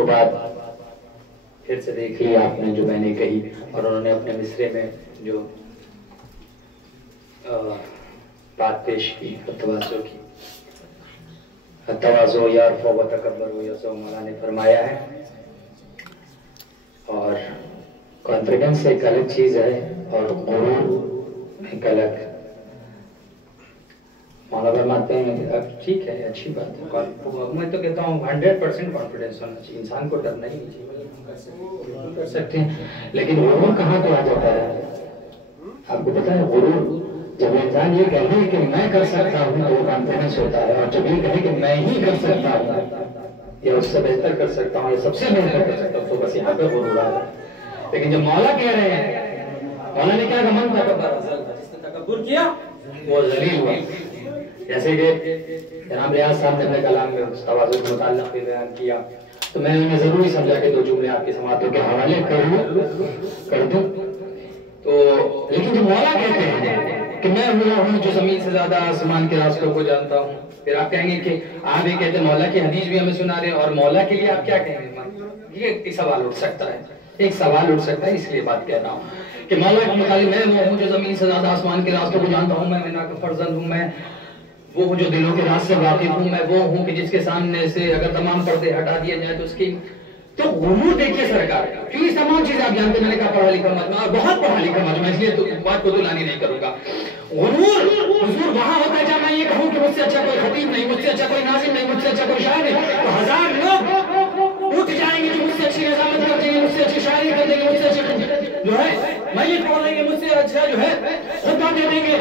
वो बात फिर से देख ली आपने जो मैंने कही, और उन्होंने अपने मिसरे में जो बात पेश की तवाज़ो की, तवाज़ो यारफ़ो व तकब्बुर यसो, मौला ने फरमाया है। और कॉन्फिडेंस एक अलग चीज़ है और गुरूर एक अलग। मौला फरमाते हैं अब ठीक है, अच्छी बात है, मैं तो कहता हूँ 100% कॉन्फिडेंस होना चाहिए, इंसान को डरना ही नहीं चाहिए, कर सकते हैं। लेकिन गुरूर कहाँ तो आ जाता है, आपको पता है गुरूर जब इंसान ये कहे कि मैं कर सकता हूँ तो वो कॉन्फिडेंस होता है, और जब ये कहे कि मैं ही कर सकता हूँ या उससे बेहतर कर सकता हूँ या सबसे बेहतर कर सकता हूँ, तो बस यहाँ पे गुरूर आ जाता है। लेकिन जब मौला कह रहे हैं, मौला ने क्या कहा, मन जिसने तकब्बुर किया वो जलील हुआ। जैसे कि जनाब रियाज साहब ने अपने कलाम में तवाज़ु के मुताल्लिक़ भी बयान किया, तो मैं उन्हें जरूरी समझा कि दो जुमले आपकी समातों के हवाले कर दूं। तो लेकिन जो मौला कहते हैं कि मैं हुआ हूँ जो जमीन से ज्यादा आसमान के रास्तों को जानता हूँ, फिर आप कहेंगे कि आप ये कहते हैं मौला की हदीस भी हमें सुना रहे हैं, और मौला के लिए आप क्या कहेंगे? ये एक सवाल उठ सकता है, एक सवाल उठ सकता है, इसलिए बात कह रहा हूँ कि मौला के मुताबिक मैं वो हूँ जो जमीन से ज्यादा आसमान के रास्तों को जानता हूँ, मैं मिना का फर्जंद हूँ, मैं वो हूँ जो दिलों के राज से वाकिफ हूँ, मैं वो हूँ कि जिसके सामने से अगर तमाम पर्दे हटा दिए जाए तो उसकी तो गुरूर देखिए सरकार, क्योंकि तमाम चीजें आप जानते हैं, मैंने कहा पढ़ा लिखा मजमा और बहुत पढ़ा लिखा मजमा, इसलिए तो बात को दुलानी नहीं करूंगा। गुरूर हुजूर वहां होता है जब मैं ये कहूँ कि मुझसे अच्छा कोई खतीब नहीं, मुझसे अच्छा कोई नाज़िम नहीं, मुझसे अच्छा कोई शायर नहीं, तो हजार लोग उठ जाएंगे जो मुझसे अच्छी निजामत कर देंगे, मुझसे अच्छी शायरी कर देंगे, मुझसे अच्छा जो है मैयत पढ़ देंगे, मुझसे अच्छा जो है खुतबा दे देंगे।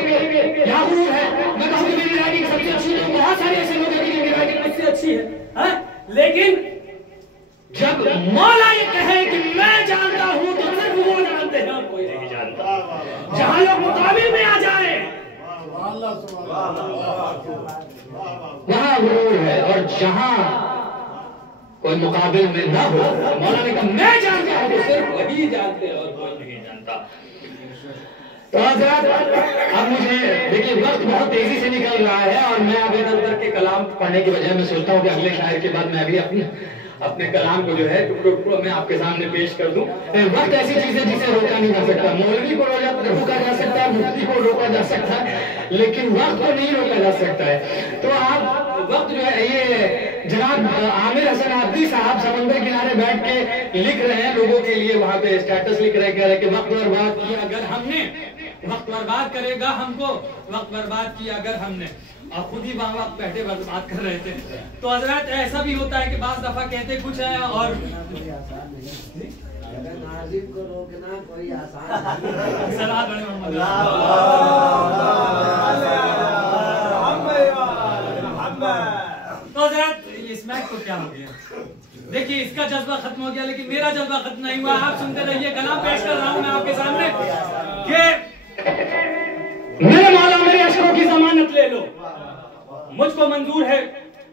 क्या गुरूर है? मैं कहूँ कि मेरी राइटिंग सबसे अच्छी है, बहुत सारे ऐसे लोग हैं कि मेरी राइटिंग मुझसे अच्छी है, लेकिन जब मौला ये कहे कि मैं जानता हूं तो सिर्फ वो जानते हैं, कोई नहीं जानता। जहां लोग मुकाबिल में आ जाए वहां गुरूर है, और जहां कोई मुकाबिल में ना हो, मौला ने कहा मैं जानता हूं तो सिर्फ वही जानते हैं और कोई नहीं जानता। तो अब मुझे देखिए वक्त बहुत तेजी से निकल रहा है, और मैं अब इधर उधर के कलाम पढ़ने की बजाय मैं सोचता हूँ कि अगले शायर के बाद मैं भी अपने कलाम को जो है टुकड़ों में आपके सामने पेश कर दूं। वक्त ऐसी चीज है जिसे रोका नहीं जा सकता, मौलवी को रोका जा सकता है, मुफ्ती को रोका जा सकता है, लेकिन वक्त को नहीं रोका जा सकता है। तो आप वक्त जो है, ये जनाब आमिर हसन आब्दी साहब समंदर किनारे बैठ के लिख रहे हैं लोगों के लिए, वहां पे स्टेटस लिख रहे, कह रहे कि वक्त बर्बाद किया अगर हमने, वक्त बर्बाद करेगा हमको, वक्त बर्बाद किया अगर हमने, और खुद ही वक्त पहले बर्बाद कर रहे थे। तो हजरत ऐसा भी होता है कि बाज दफा कहते कुछ है और नाज़िम को रोकना कोई आसान नहीं। तो हजरत इस मैच को क्या हो गया? देखिए इसका जज्बा खत्म हो गया, लेकिन मेरा जज्बा खत्म नहीं हुआ। आप सुनते रहिए, कलाम पेश कर रहा हूं मैं आपके सामने कि मेरे मौला मेरे अशकों की जमानत ले लो, मुझको मंजूर है।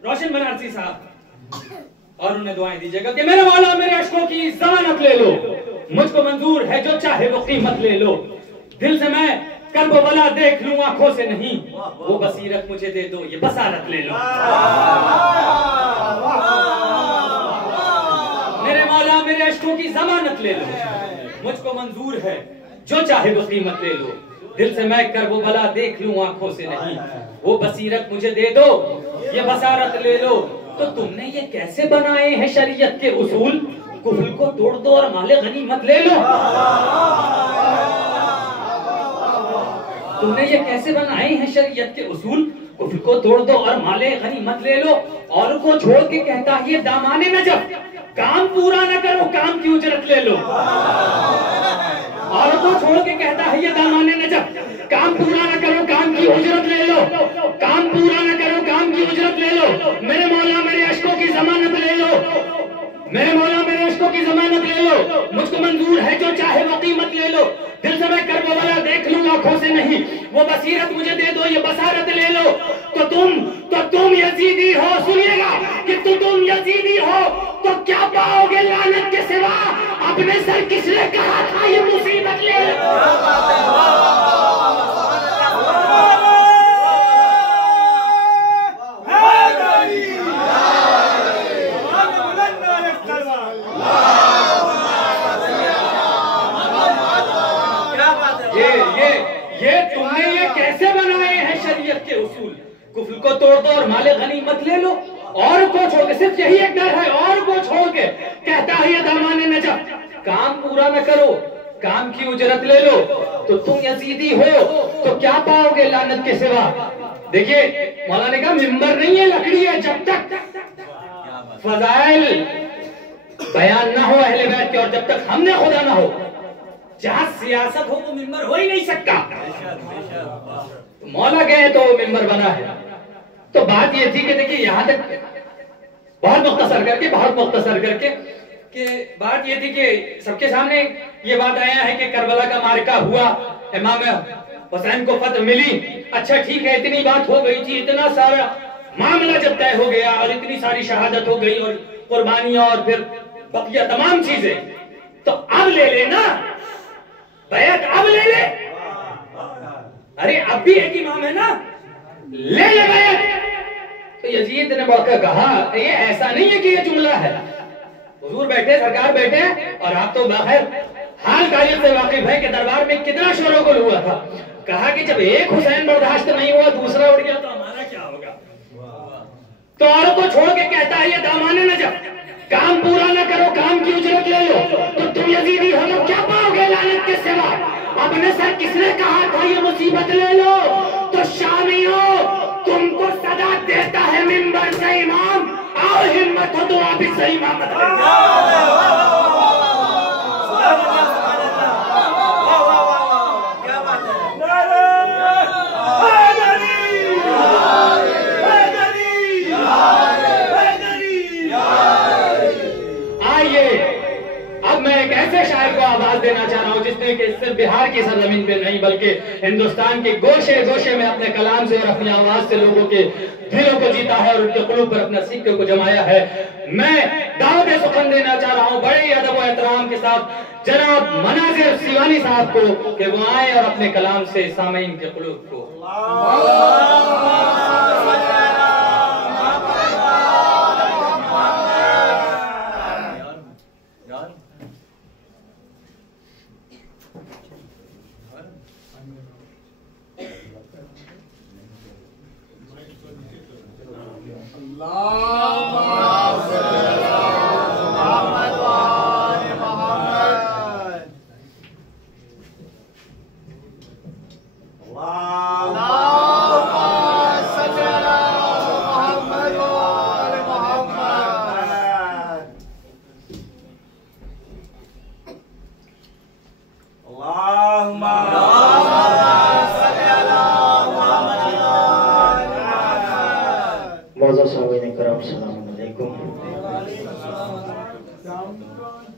रोशन बनारसी साहब, और उन्हें दुआएं दीजिएगा कि मेरे मौला मेरे अशकों की जमानत ले लो, मुझको मंजूर है जो चाहे वो कीमत ले लो, दिल से मैं कर्ब बला देख लूं आंखों से नहीं, वो बसीरत मुझे दे दो ये बसारत ले लो। मेरे मौला मेरे अशकों की जमानत ले लो, मुझको मंजूर है जो चाहे वो कीमत ले लो, दिल से मैं कर्ब बला देख लूं आंखों से नहीं, वो बसीरत मुझे दे दो ये बसारत ले लो। तो तुमने ये कैसे बनाए हैं शरीयत के उसूल, कुफ्र को तोड़ दो और माले गनीमत ले लो। तुमने ये कैसे बनाए हैं शरीयत के उसूल, कुफ्र को तोड़ दो और माले गनीमत ले लो। और को छोड़ के कहता है ये दामाने नजफ, काम पूरा न करो काम की उजरत ले लो। और को छोड़ के कहता है ये दामाने नजफ, काम पूरा न करो काम की उजरत ले लो, काम पूरा न करो काम की उजरत ले लो। मेरे मौला मेरे अशकों की जमानत ले लो, मेरे मौला मेरे अशकों की जमानत ले लो, मुझको मंजूर है जो चाहे वो कीमत ले लो, दिल से मैं कर्ब वाला देख लूं आंखों से नहीं, वो बसीरत मुझे दे दो ये बसारत ले लो। तो तुम यजीदी हो, सुनिएगा कि तुम यजीदी हो तो क्या पाओगे लानत के सिवा, अपने सर किसने कहा था ये मुसीबत ले लो। छोड़ दो और माले गनीमत ले लो। और को छोड़ के, सिर्फ यही एक डर है, और को छोड़ के कहता है ये दामाने नजफ, काम पूरा न करो, काम की उजरत ले लो, तो तुम यजीदी हो तो क्या पाओगे लानत के सिवा। देखिए मौलाना ने कहा मिंबर नहीं है, लकड़ी है। जब तक फजाइल बयान ना हो अहले बैत के, और जब तक हमने खुदा ना हो, जहां सियासत हो वो मिंबर हो ही नहीं सकता। तो मौला गए तो वो मिंबर बना है। तो बात ये थी कि देखिए यहां तक बहुत मुख्तसर करके कि बात ये थी कि सबके सामने ये बात आया है कि करबला का मार्का हुआ, इमाम हुसैन को फतह मिली। अच्छा ठीक है, इतनी बात हो गई थी, इतना सारा मामला जब तय हो गया और इतनी सारी शहादत हो गई और कुर्बानियां और फिर बकिया तमाम चीजें, तो अब ले लेना बैत, अब ले ले। अरे अब भी एक इमाम है ना, ले ले बैत। तो यजीद ने बढ़कर कहा ये ऐसा नहीं है कि ये जुमला है, हुजूर बैठे, सरकार बैठे, और आप तो बाहर हाल कायद से वाकिफ है कि दरबार में कितना शोरगुल हुआ था। कहा कि जब एक हुसैन बर्दाश्त नहीं हुआ, दूसरा उड़ गया, तो हमारा क्या होगा। तो औरत को छोड़ के कहता है ये दामाने नजफ, काम पूरा न करो, काम की उजरत ले लो, तो तुम यजीदी हो तो क्या पाओगे लानत के सिवा। अपने सर किसने कहा था ये मुसीबत ले लो। तो शामियों, तुमको सदा देता है मिंबर से इमाम, आओ हिम्मत हो तो आप इस इमामत को आवाज देना चाह रहा हूं जिसने कि सिर्फ बिहार की सरजमीन पे नहीं बल्कि हिंदुस्तान के गोशे गोशे में अपने कलाम से और अपनी आवाज से लोगों के दिलों को जीता है और उनके कुलूब पर अपना सिक्के को जमाया है। मैं दावत सुखन देना चाह रहा हूं बड़े अदब और एहतराम के साथ जनाब मनाजिर सिवानी साहब को कि वो आए और अपने कलाम से सामीन के कुलूब को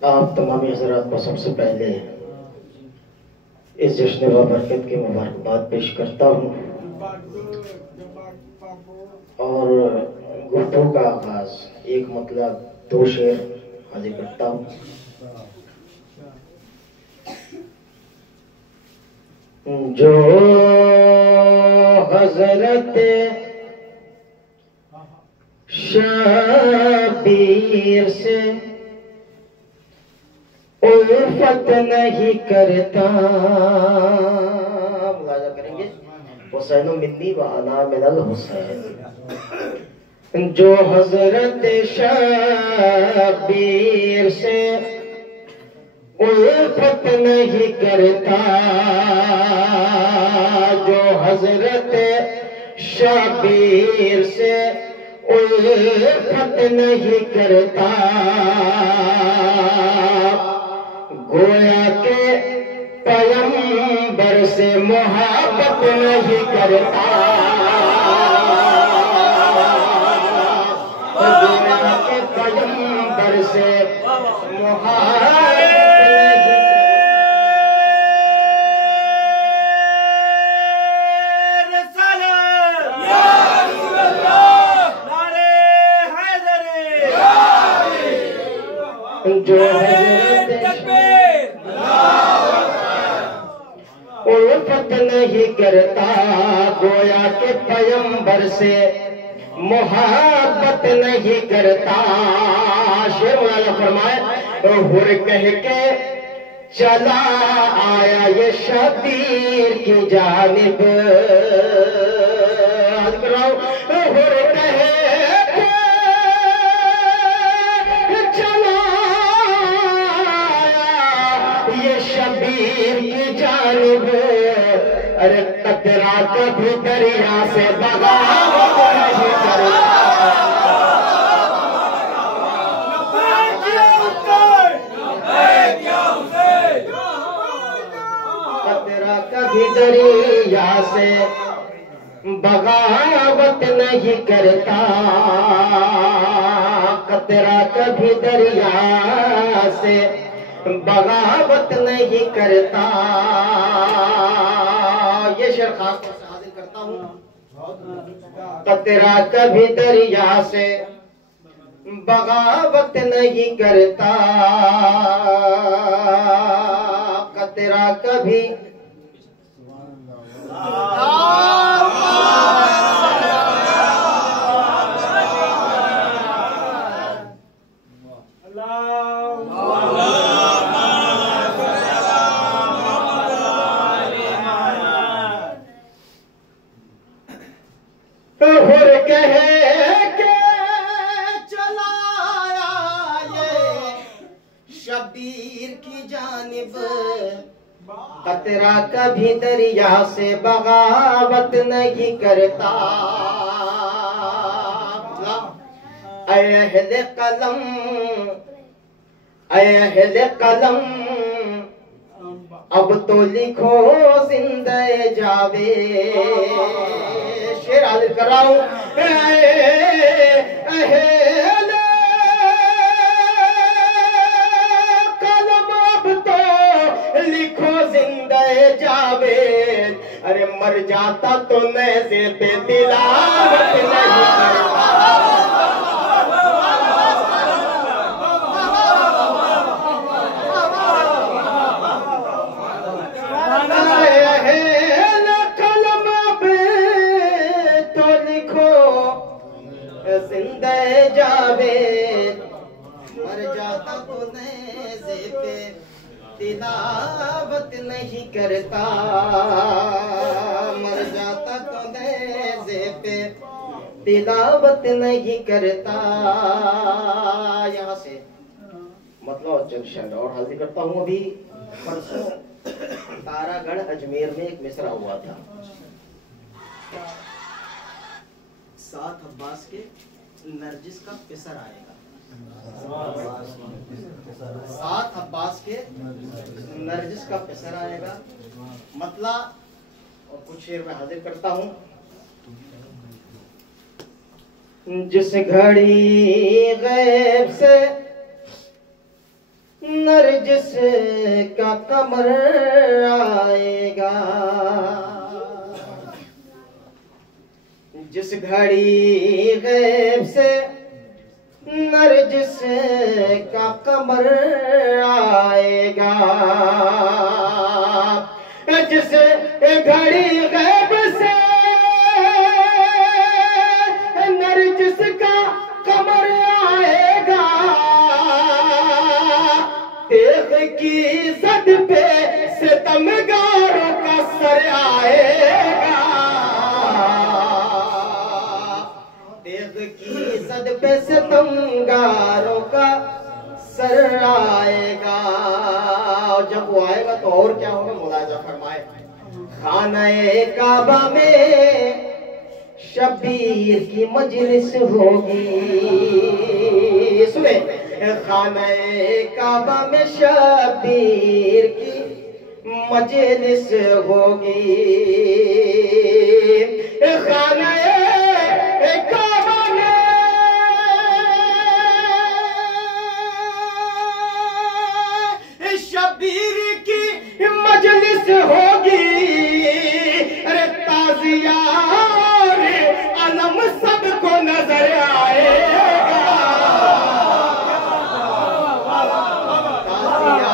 आप तमाम हज़रात को सबसे पहले इस जश्न व बरकत की मुबारकबाद पेश करता हूँ और गुफ्तगू का आगाज एक मतलब दो शेर हाजिर करता हूँ। जो हज़रत शबीर से उल्फत नहीं करता, मुलाजा करेंगे हुसैन मिन्नी व अना मिनल हुसैन। जो हजरत शबीर से उल्फत नहीं करता, जो हजरत शबीर से उल्फत नहीं करता, गोया के पैगंबर से मोहब्बत नहीं करता, गोया के पैगंबर से मोहब्बत जो उल्फत नहीं करता, गोया के पैगंबर से मोहब्बत नहीं करता। शेर मौलाना फरमाए हुर कह के चला आया ये शबीर की जानिब, अरे कतरा कभी दरिया से बगावत नहीं करता। कतरा कभी दरिया से बगावत नहीं करता। कतरा कभी दरिया से बगावत नहीं करता। ये शेर खास तौर से हाजिर करता हूँ। कतरा कभी दरिया से बगावत नहीं करता। कतरा कभी हुर कह के चलाया ये शबीर की जानिब। कतरा कभी दरिया से बगावत नहीं करता। अहले कलम अहले कलम अब तो लिखो जिंदे जावे। शेर हाजिर कर रहा हूं। अहले कलम अब तो लिखो जिंदे जावे। अरे मर जाता तो नैज़े पे तिलावत नहीं करता। जिंदे जावे मर जाता तो नेज़े पे तिलावत नहीं करता। मर जाता तो नेज़े पे तिलावत नहीं करता। यहाँ से मतलब जंक्शन और हाजिर करता हूँ। अभी परसों तारागढ़ अजमेर में एक मिसरा हुआ था। 7 अब्बास के नरजिस का पिसर आएगा। 7 अब्बास के नरजिस का पिसर आएगा। मतलब और कुछ शेर में हाजिर करता हूँ। जिस घड़ी गैब से नरजिस का कमर आएगा। जिस घड़ी गैब से नरजिस का कमर आएगा। जिस घड़ी गैब से नरजिस का कमर आएगा। तेग की सद पे सितमगारों का सर आएगा। की सद पे सितमगारों का सर आएगा। और जब वो आएगा तो और क्या होगा मुलाजा फरमाए। खाने काबा में शबीर की मजलिस होगी। सुने खाने काबा में शबीर की मजलिस होगी। खाने शबीर की मजलिस होगी। अरे ताजिया और अलम सबको नजर आएगा। ताजिया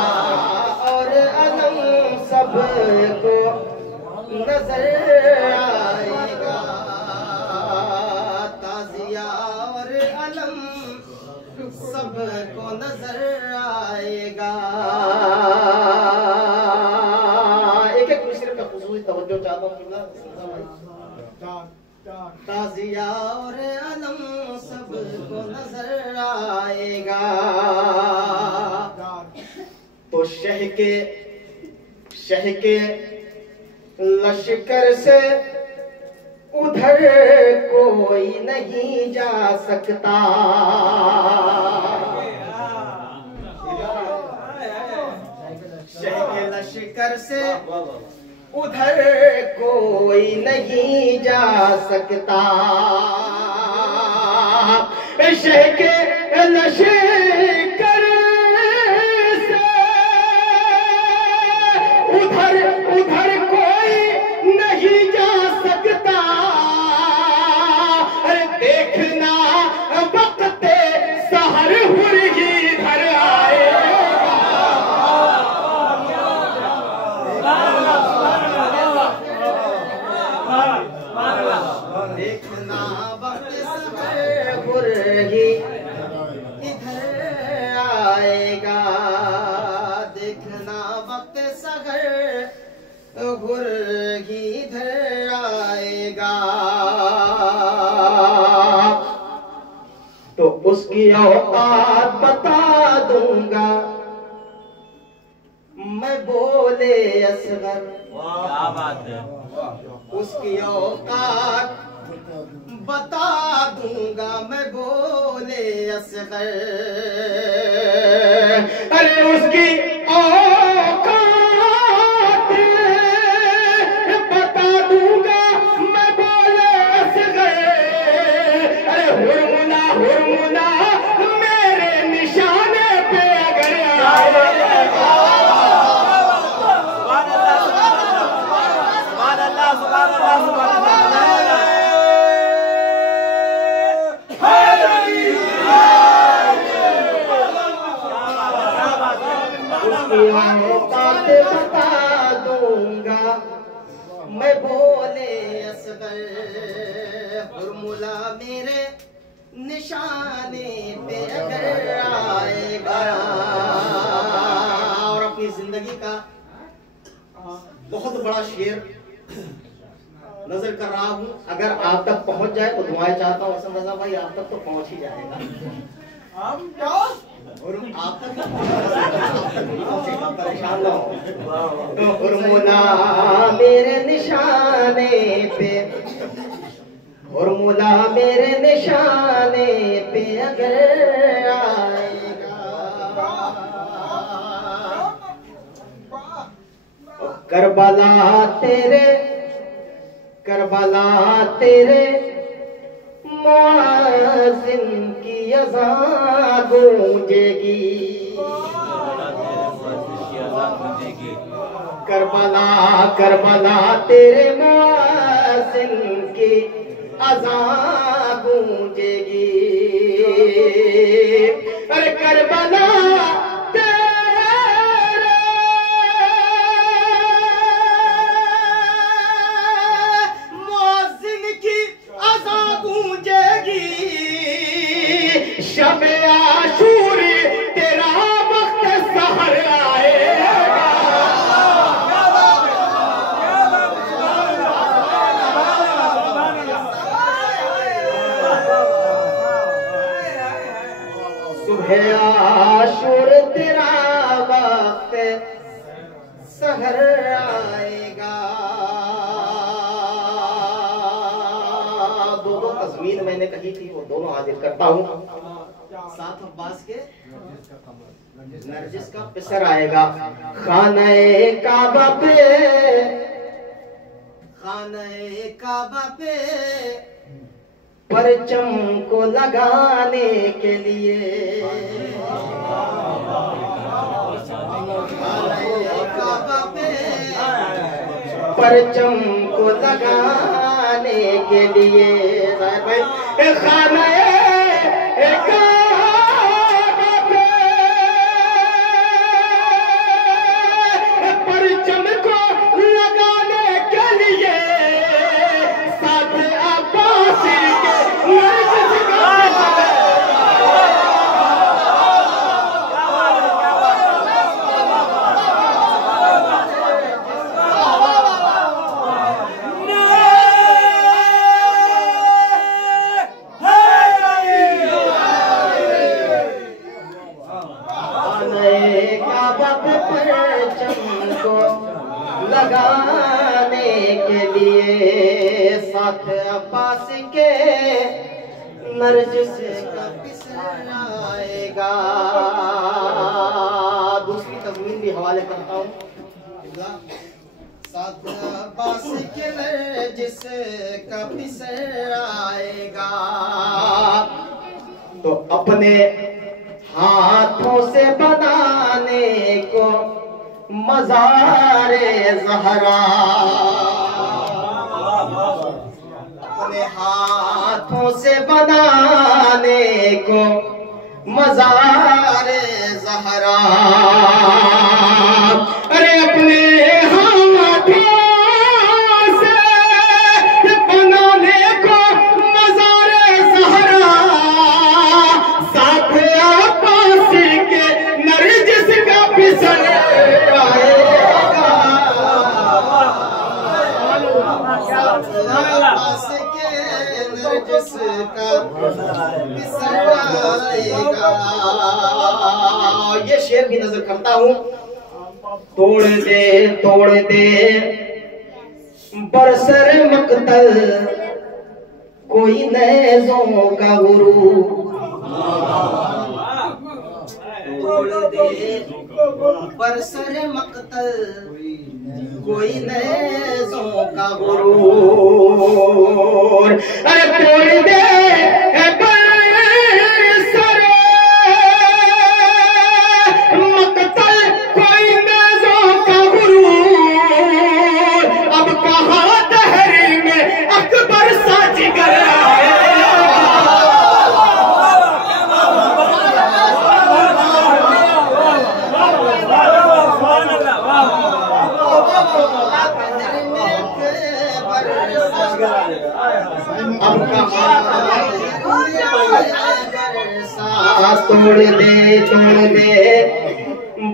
और अलम सबको नजर आएगा। ताजिया और अलम सबको नजर आएगा। एक एक मिसरे पे खुसूसी तवज्जो चाहता हूँ। गाजिया और अलम सबको नजर आएगा। तो शह के लश्कर से उधर कोई नहीं जा सकता। शह के लश्कर से उधर कोई नहीं जा सकता। शह के लश्कर से उधर कोई नहीं जा सकता। अरे देखना वक्ते सहर हुर ही इधर आएगा। देखना वक्त सहर हुर ही इधर आएगा। देखना वक्त सहर हुर ही इधर आएगा। तो उसकी औकात बता दूंगा मैं बोले असगर। क्या बात है। उसकी औकात बता दूंगा मैं बोले असगर। अरे उसकी औकात बता दूंगा मैं बोले असगर। अरे हुरमुला मेरे निशाने पे अगर आएगा। औकात बता दूंगा मैं बोले असगर। हुरमुला मेरे निशाने पे अगर आएगा। और अपनी जिंदगी का बहुत बड़ा शेर नजर कर रहा हूँ। अगर आप तक पहुंच जाए तो दुआएं चाहता हूँ। हसन रजा भाई आप तक तो पहुंच ही जाएगा। और आप तक परेशान ना हो। हुरमुला मेरे निशाने पे, हुरमुला मेरे निशाने पे अगर आएगा। करबला तेरे मुआज़िन की अज़ान गूंजेगी। करबला तेरे मुआज़िन की अज़ान गूंजेगी। अरे करबला शबे आशूरी तेरा वक्त सहर आएगा। सुबह आशूर तेरा वक्त सहर आएगा। दो तस्वीर मैंने कही थी वो दोनों हाजिर करता हूँ। साथ अब्बास के नरजिस का पिसर आएगा। खाने काबा पे परचम को लगाने के लिए। खाने काबा पे परचम को लगाने के लिए। खाने आएगा। दूसरी तज़मीन भी हवाले करता हूँ। साथ अब्बास के नरजिस का पिसर आएगा, तो अपने हाथों से बनाने को मज़ारे ज़हरा, अपने हाथों से बनाने को मज़ारे ज़हरा, अरे अपने हाथों से बनाने को मज़ारे ज़हरा, साथ अब्बास के नरजिस का पिसर आएगा, अब्बास के नरजिस का पिसर आएगा। ये शेर भी नजर करता हूँ। तोड़ दे बरसर मकतल कोई नेज़ों का गुरु, तोड़ दे बरसर मकतल कोई नेज़ों का गुरु, अरे तोड़ दे बरसर मकतल कोई नेज़ों का गुरु, अब कहाँ दहर में अकबर सा जिगर तोड़ दे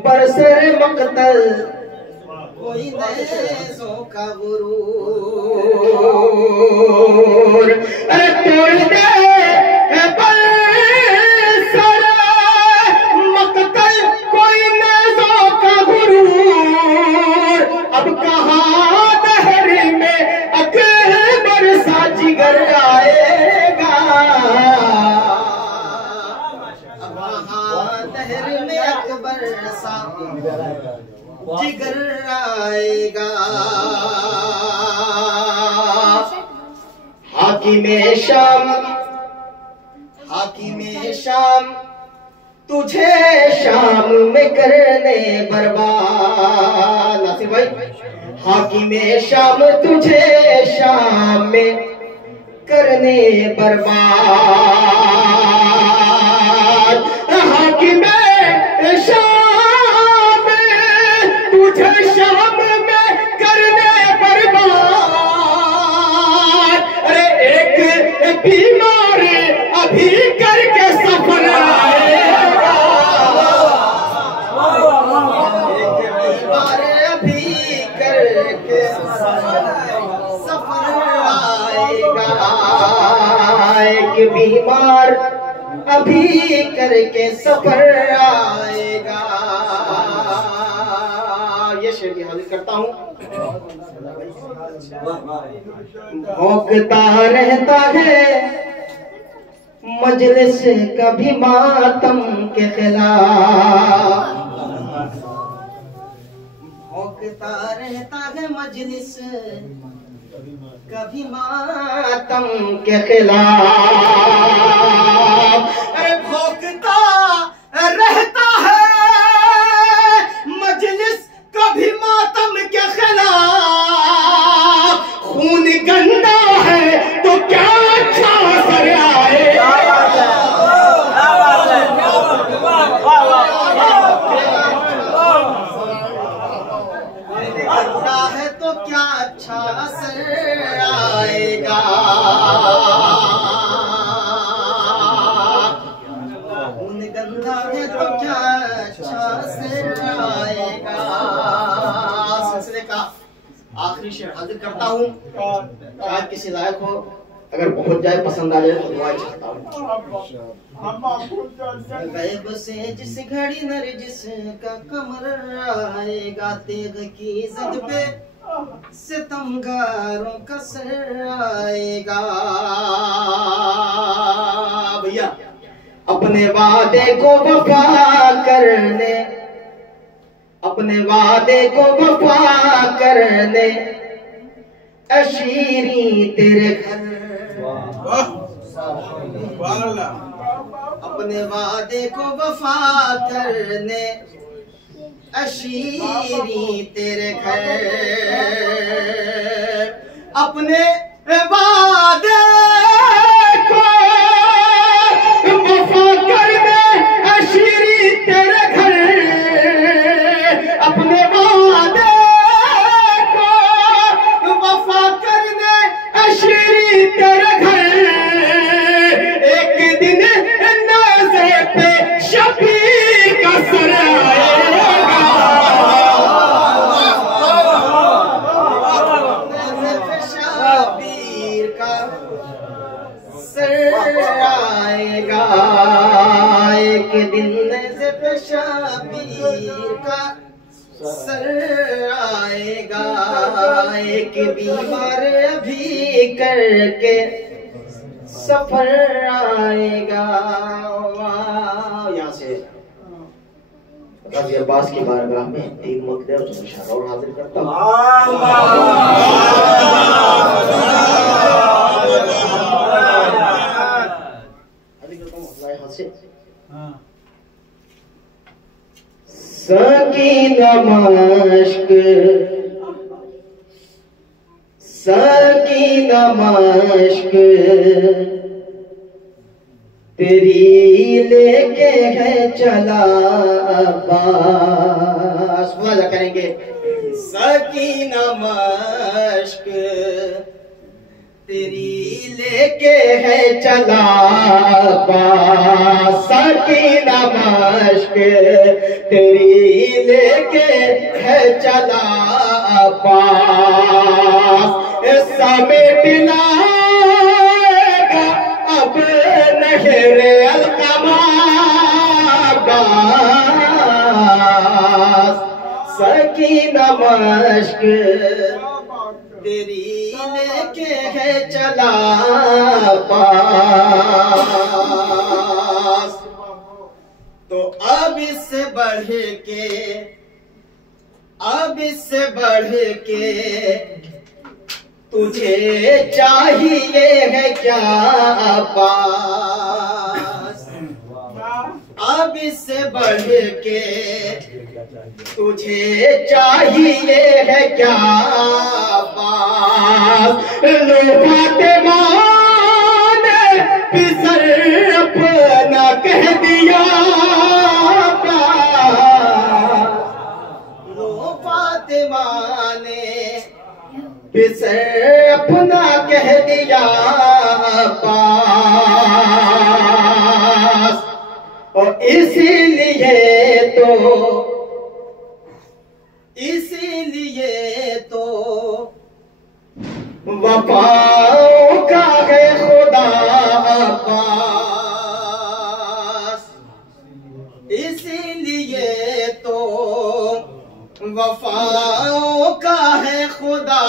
बरसर मकतल कोई नेज़ों का गुरूर, अरे तोड़ दे बरसर मकतल कोई नेज़ों का गुरूर, अब कहाँ दहर में अकबर सा जिगर आएगा, अकबर सा जिगर आएगा। हाकिमे शाम तुझे शाम में करने बर्बाद, नासिर भाई, हाकिमे शाम तुझे शाम में करने बर्बाद, हाकिमे शाम तुझे शाम में करने बर्बाद, अरे एक बीमार अभी करके सफर आएगा, एक बीमार अभी करके सफर आएगा, एक बीमार अभी करके सफर आएगा। ये शेर भी हाजिर करता हूँ। भौंकता रहता है मजलिस कभी मातम के खिलाफ, भौंकता रहता है मजलिस कभी मातम के खिलाफ, अरे भौंकता रहता है मजलिस कभी मातम के खिलाफ, खून गंदा है तो क्या अच्छा असर आएगा, गंदा है तो क्या अच्छा असर आएगा, खून गंदा है तो क्या अच्छा असर आएगा। सिलसिले का आखिरी शेर हाजिर करता हूँ, शायद किसी लायक हो, अगर पहुंच जाए पसंद आ जाए तो दुआ चाहता हूँ। गैब से जिस घड़ी नरजिस का कमर आएगा, तेग की जद पे सितमगारों का सर आएगा। भैया अपने वादे को वफा करने, अपने वादे को वफा करने अशीरी तेरे घर, अपने वादे को वफा करने अशीरी तेरे घर, अपने वादे को वफा करने अशीरी तेरे घर, अपने वादे को वफा करने अशीरी तेरे घर, एक दिन नाज़े पे शबीर का सर आएगा, नाज़े पे शबीर का सर आएगा, एक दिन नाज़े पे शबीर का सर आएगा, एक बीमार अभी करके सफर आएगा। यहाँ से रज़ी अब्बास की बारगाह में 3 मुद्दे और इशारा और हाजिर करता हूँ। सकीना मश्क, सकीना मश्क तेरी लेके है चला अब्बास, मुलाजा करेंगे। सकीना मश्क तेरी लेके है चला अब्बास, सकीना मश्क तेरी लेके है चला अब्बास, समेट लाएगा अब नहरे अलकमा अब्बास, सकीना मश्क तेरी लेके है चला पास, तो अब इससे बढ़ के, अब इससे बढ़ के तुझे चाहिए है क्या पास, अब इससे बढ़ के तुझे चाहिए है क्या पास, लो फातिमा ने पिसर अपना कह दिया पास, लो फातिमा ने पिसर अपना कह दिया पास, और इसीलिए तो वफाओं का है खुदा पास, इसीलिए तो वफाओं का है खुदा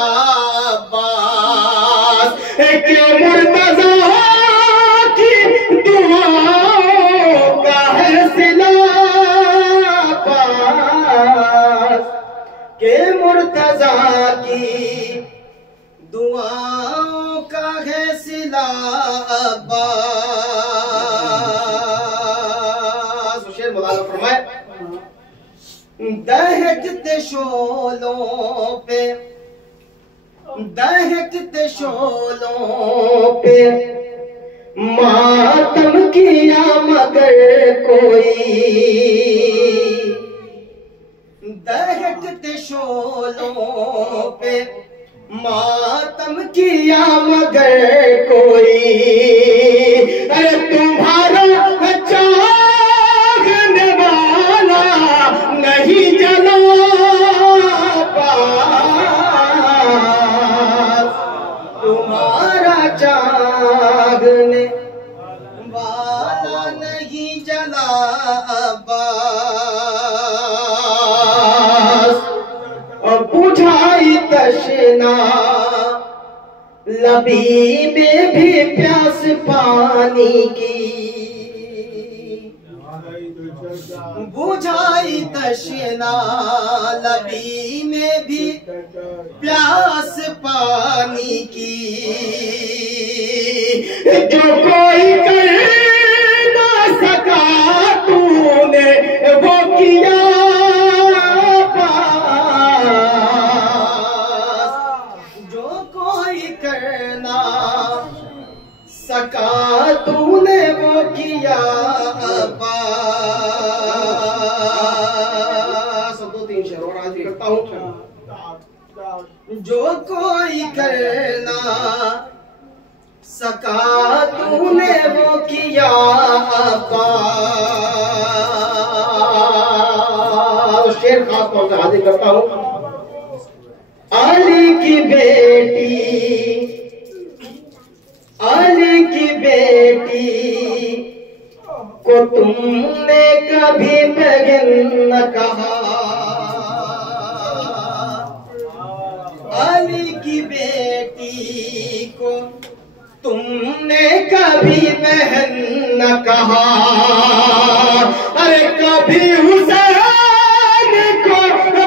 पास, कि मुर्तज़ा की दुआओं का है सिला पास, के मुर्तज़ा की दुआओं का है सिला अब्बास। शेर मुलाज़ा फरमाए, दहकते शोलों पे, दहकते शोलों पे मातम किया मगर कोई, दहकते शोलों पे मातम किया मगर कोई, अरे तुम्हारा चाहने वाला नहीं जला पास, तुम्हारा चाहने वाला नहीं जला पास, और बुझाई तशना लबी में भी प्यास पानी की, बुझाई तशना लबी में भी प्यास पानी की, जो कोई कर ना सका तूने वो किया पास, जो कोई करना सका तूने वो किया पास। दो तीन शेर और आज करता हूँ। जो कोई करना सका तूने वो किया पास। शेर खास तौर से हाजिर करता हूँ। अली की बेटी, अली की बेटी को तुमने कभी बहन न कहा, अली की बेटी को तुमने कभी बहन न कहा, अरे कभी हुसैन को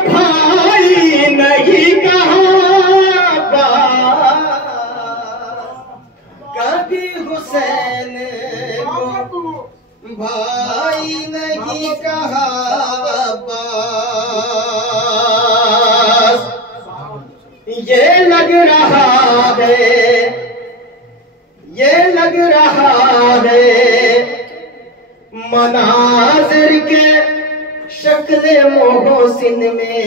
भाई नहीं कहा, कभी हुसैन को भाई नहीं कहा बस। ये लग रहा है, ये लग रहा है मनाजिर के शक्ल मोहसिन में,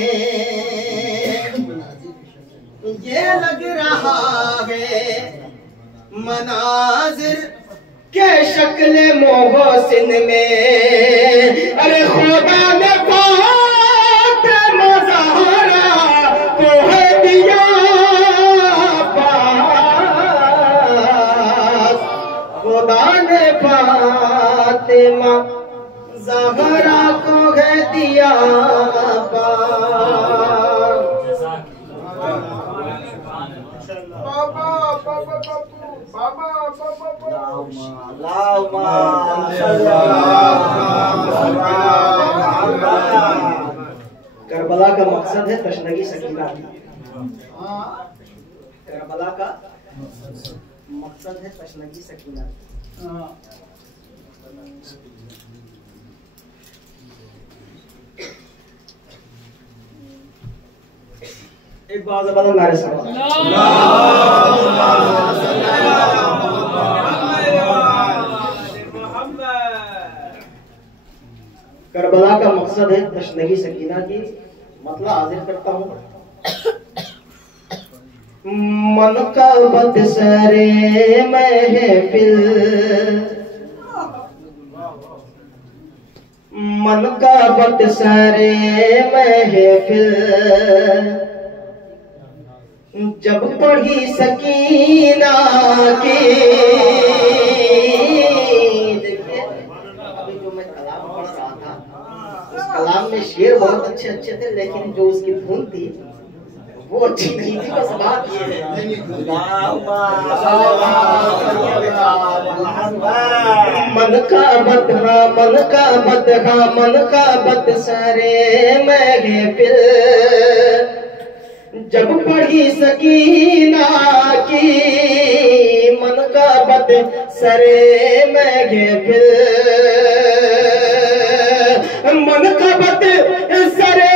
ये लग रहा है मनाजिर के शक्ल मोहसिन में, अरे खुदा ने फातिमा ज़हरा को है दिया पास, खुदा ने फातिमा ज़हरा को है दिया पास। करबला का मकसद है तशनगी सकीना, करबला का मकसद है तशनगी सकीना। एक बार ज़बरदस्त नारे से करबला का मकसद है तशनगी सकीना की, मतलब हाजिर करता हूँ। मन का बदसरे महफिल, मन का बदसरे महफिल, जब पढ़ी सकीना की, देखिए अभी जो मैं कलाम पढ़ रहा था, उस कलाम में शेर बहुत अच्छे अच्छे थे, लेकिन जो उसकी धुन थी वो अच्छी नहीं थी। बस बात ये है, मन का बदहा, मन का बदहा, मन का बदसरे महफिल, जब पढ़ी सकीना की, मन का बदसरे महफिल, मन का बदसरे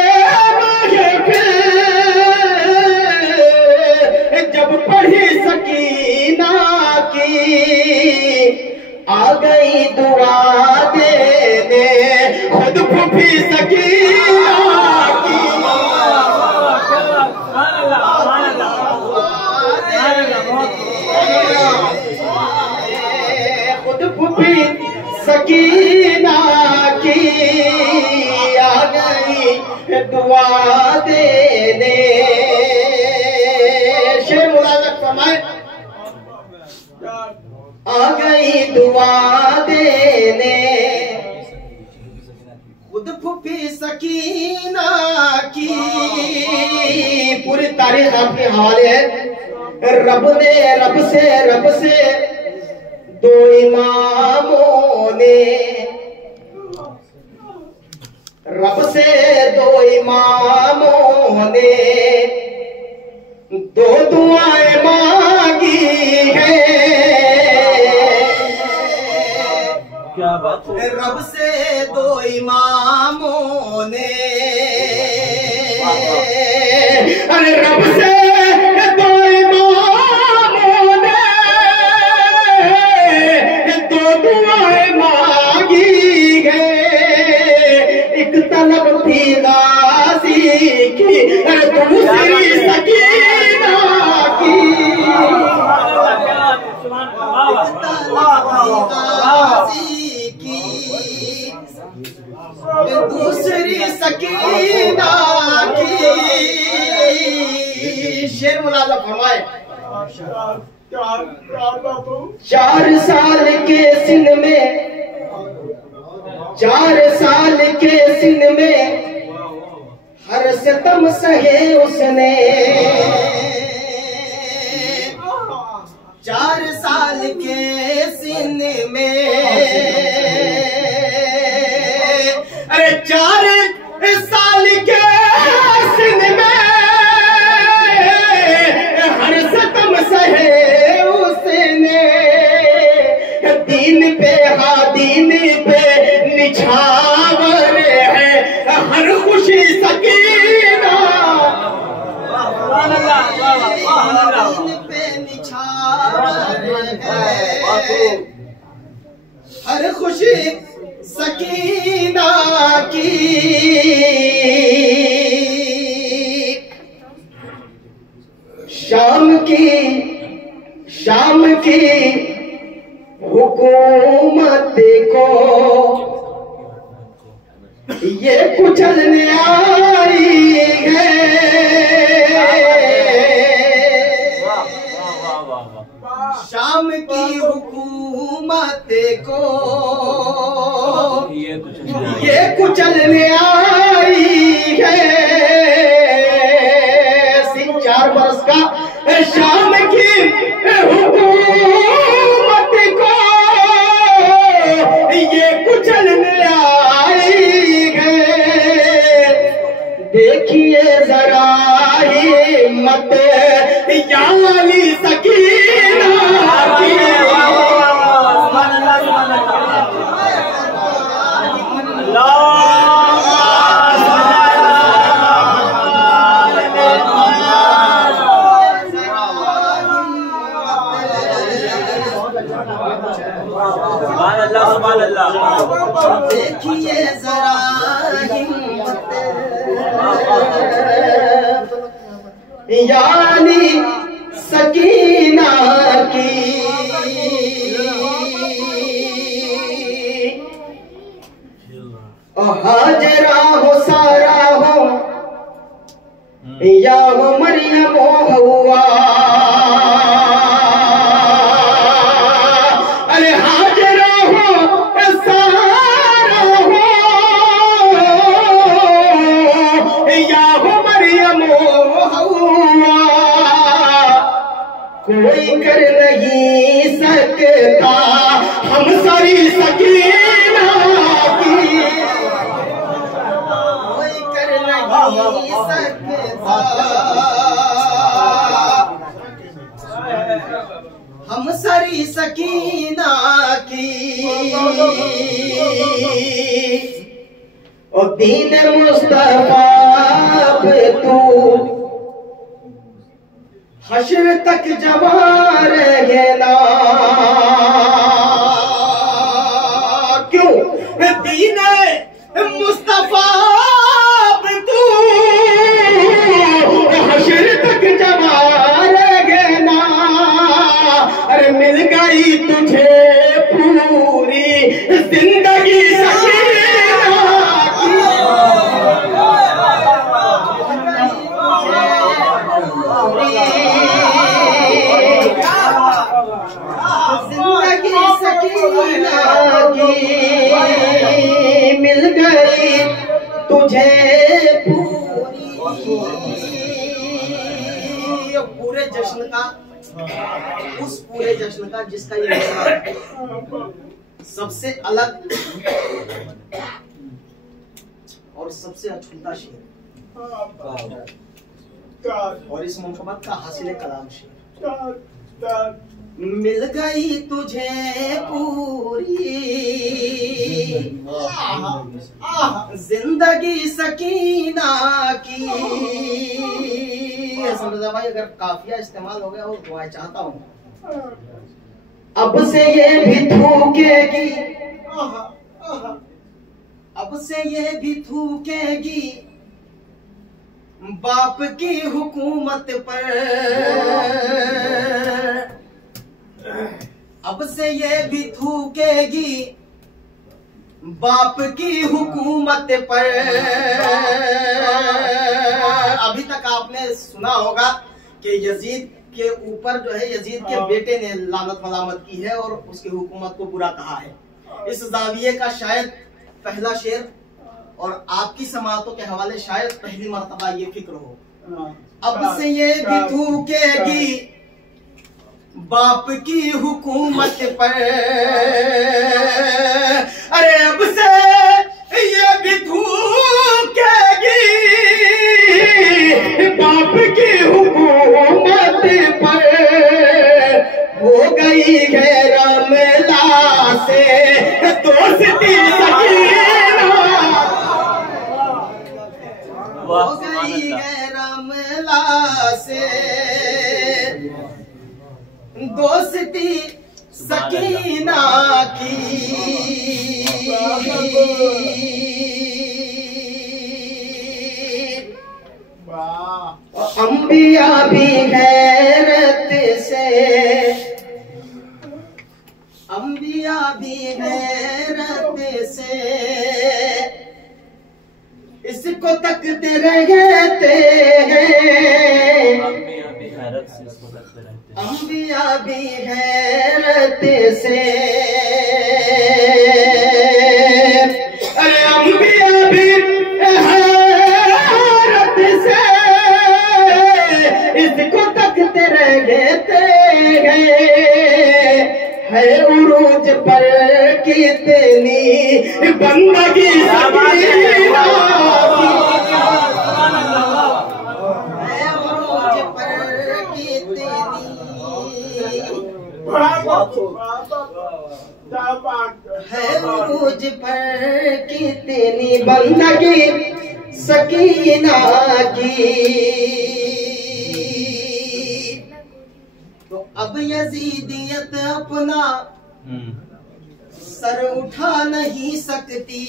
महफिल, जब पढ़ी सकीना की, आ गई दुआ देने खुद फूफी सकीना की, खुद फूफी सकीना की, आ गई दुआ देने। शेर मुलाज़म फरमाए, आ गई दुआ देने खुद फूफी सकीना की। पूरी तारीख आपके हवाले है। रब से दो इमामों ने इमामों ने दो दुआएं मांगी है। क्या बात है। रब से दो इमामों ने, अरे रब से दो इमामों ने दो दुआएं मांगी है। एक तलब थी गाजी की, दूसरी सकीना की। दूसरी सकीना की। शेर मुलाजा फरमाए। 4 साल के सिन में, 4 साल के सिन में हर सितम सहे उसने। 4 साल के सिन में, अरे 4 साल के सिन में हर सितम सहे उसने। दीन पे दीन पे निछावर है हर खुशी सकीना। दीन पे निछावर है हर खुशी सकीना की। शाम की हुकूमत को ये कुचलने आई है। शाम की हुकूमत को ये कुचलने आई है। 4 बरस का शाम की हुकूमत को ये कुचलने आई है। देखिए जरा हिम्मत या वाली सकीना की। देखिए जरा हिम्मत यानी सकीना की। हाजरा हो सारा हो या हो मरियम हुआ। अरे हाजरा हो सारा हो या हो मरियम हुआ। कोई कर नहीं सकता हम सारी सकीना की। कोई कर नहीं सकता हम सारी सकीना की। और दीन मुस्तफा पे तू हश्र तक जमा रहना। क्यों दीन मुस्तफा पे तू हश्र तक जमा रहना। अरे मिल गई तुझे पूरी जिंदगी सकीना की। जिंदगी सकीना की मिल गई तुझे पूरे जश्न का, उस पूरे जश्न का जिसका ये सबसे अलग और सबसे अछूता शेर। और इस मोहब्बत का हासिल कलाम शेर। मिल गई तुझे पूरी जिंदगी सकीना की। हसन रजा भाई अगर काफिया इस्तेमाल हो गया हो दुआ चाहता हूँ। अब से ये भी थूकेगी, अब से ये भी थूकेगी बाप की हुकूमत पर। अब से ये भी थूकेगी बाप की हुकूमत पर। अभी तक आपने सुना होगा कि यजीद के ऊपर जो है यजीद के बेटे ने लानत मलामत की है और उसकी हुकूमत को बुरा कहा है। इस जाविये का शायद पहला शेर और आपकी समातों के हवाले शायद पहली मर्तबा ये फिक्र हो। अब से ये भी थूकेगी बाप की हुकूमत पर। अरे अब से ये भी थूकेगी बाप की हुकूमत पर। हो गई है रमला से दोस्ती सकीना, हो गई है रमला से दोस्ती सकीना की। अंबिया भी गैरत से, अंबिया भी गैरत से इसको तकते रहते हैं। अंबिया भी हैरत से, अरे अंबिया भी हैरत से इसको तकते रहते हैं। है उरूज पर कितनी बंदगी सकीना की, है उरूज पर कितनी है उरूज पर कितनी बंदगी सकीना की। तो अब यजीदियत अपना सर उठा नहीं सकती।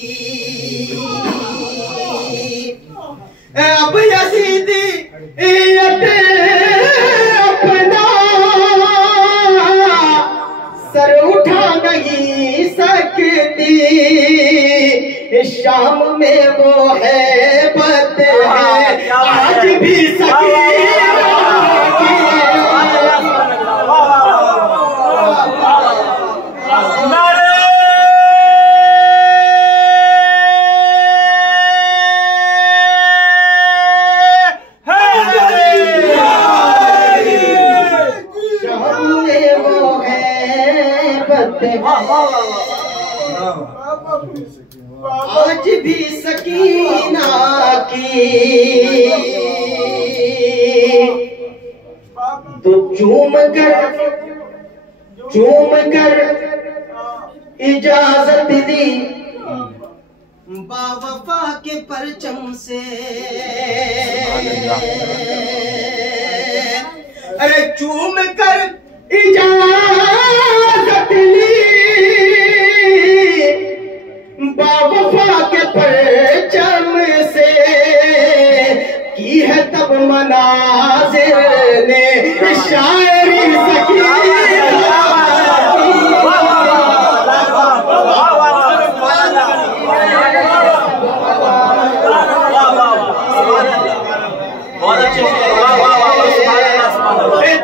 अब यजीदियत अपना सर उठा नहीं सकती। शाम में वो है बत है आज भी सकीना की। आज भी सकीना की। तो चूम कर इजाजत दी बावफा के परचम से। अरे चूम कर इजाजत ली बावफा के परचम से। की है तब मनाजिर ने शायरी सकीना।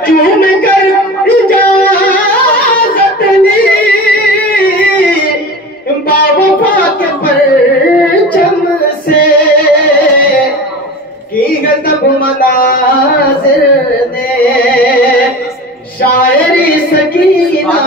चूम कर इजाजत ली बावफा के परचम से। की गजब मनाजिर ने शायरी सकीना।